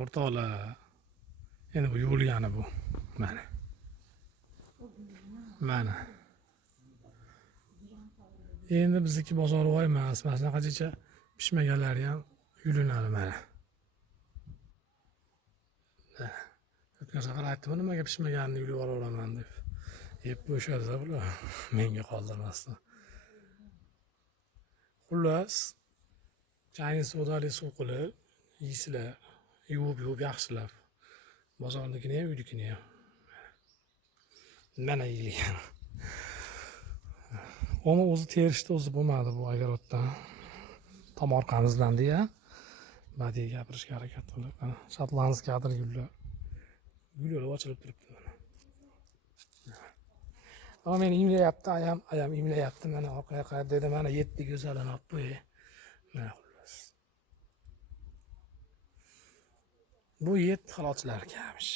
O'rtoqlar. Endi bu yuvilgani bu. Mana. Mana. Endi bizniki bozorvoy emas. Mana shunaqacha pishmaganlari ham yulinadi mana. O'tgan safar aytdim nimaga pishmaganini yulib olaman deb. Yeb bo'shadi bular. Menga qoldirmasdan. Xullas, chayni sodali suv qilib, yeysizlar, yuvib yaxshilab. Bozornikini ham, uynikini ham. Mana yeyilgan. Onu o'zi terishdi, o'zi bo'lmadi bu agarotdan. Tom orqamizdan-da, badiiy gapirishga harakat qilib, mana shotlandskiy adir gullar. Gullar ochilib turibdi mana. Ama meni imlayapti, ayam imlayapti, mana orqaga qarab dedi, mana yetti go'zalanib bu. Mana xullas. Bu yetti xalotchilar kelmiş.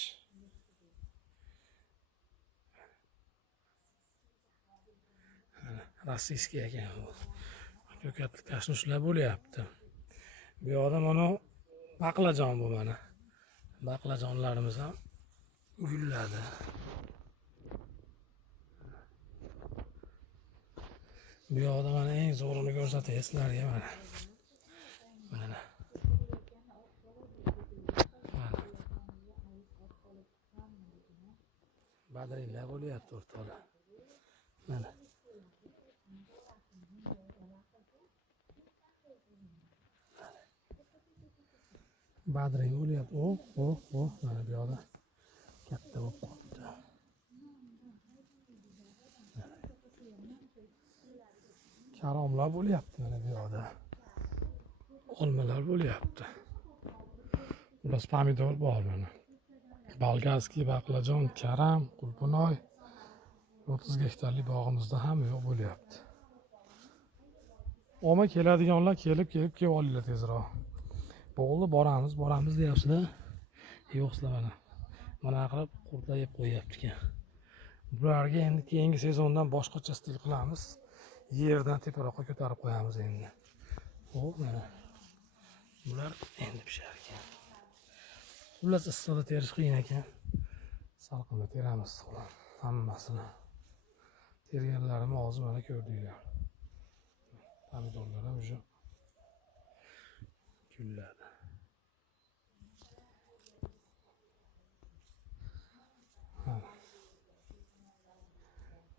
Rossiyskiy ekan bu. Ko'katli tashnushlar bo'lyapti. Bu yoqda mana baqlajon bu mana. Baqlajonlarimiz ham gulladi. Bu yoqda mana eng zo'rini ko'rsatay sizlarga mana. Mana. Badringlar bo'lyapti o'rtoqlar. Mana. Badring bo'lyapti. Mana bu yoqda katta bo'lib qolibdi. Karomlar bo'lyapti mana bu yoqda. Olmalar bo'lyapti. Biraz pomidor bor mana. Bolgarskiy baqlajon, karam, qulpunoy 30 gektarlik bog'imizda ham yo'q bo'lyapti. Oma keladiganlar kelib olinglar tezroq. Bo'ldi, boramiz deyapsizlar. Yo'qsizlar mana. Mana qilib qurtlar yeb qo'yapti ekan. Bularga endi keyingi sezondan boshqacha stil qilamiz. Yerdan teparoqqa ko'tarib qo'yamiz endi. Xo'p, mana. Bular endi pishar ekan. Xullas issiqda terish qiyin ekan. Salqinda teramiz hammasini. Terganlarim hozir mana ko'rdinglar. Pomidorlar ham o'sha gulladi.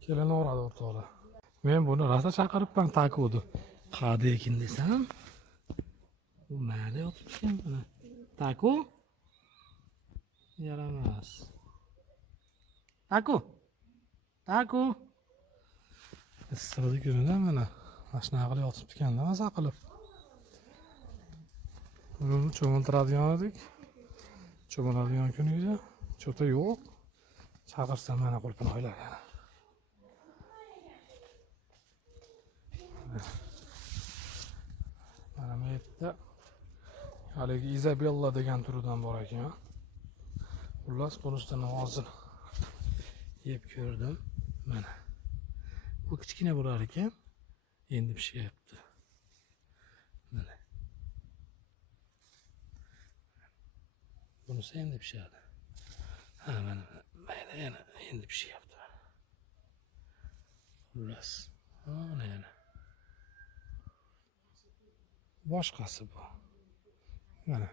Kelinaveradi o'rtoqlar. Men buni rosa chaqiribman takudi. Qadi ekin desam, bu mayda yotib ekan mana. Taku? Yaramas. Taku. Issiqda kunida mana mashina qilib yotib ekanda maza qilib. Buni cho'miltiradigan edik. Cho'miladigan kunida cho'ta yo'q. Chaqirsam mana qulpunoylar yana. Mana bu yerda haligi Izabella degan turidan bor ekan. Xullas bunisidan hozir yeb ko'rdim. Mana. Bu kichkina bo'lar ekan. Endi pishyapti. Mana. Bunisi endi pishadi. Ha, mana mayda yana endi pishyapti. Xullas. Mana yana. Boshqasi bu. Mana.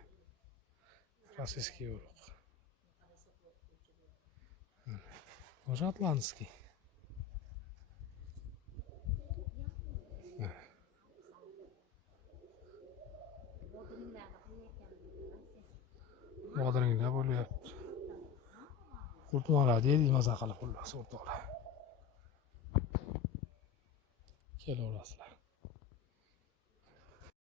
Rossiyskiy urug'. Shotlandskiy. Bodringlar bo'lyapti. Qulpunolar deydi maza qilib xullas o'rtoqlar. Kelaverasizlar.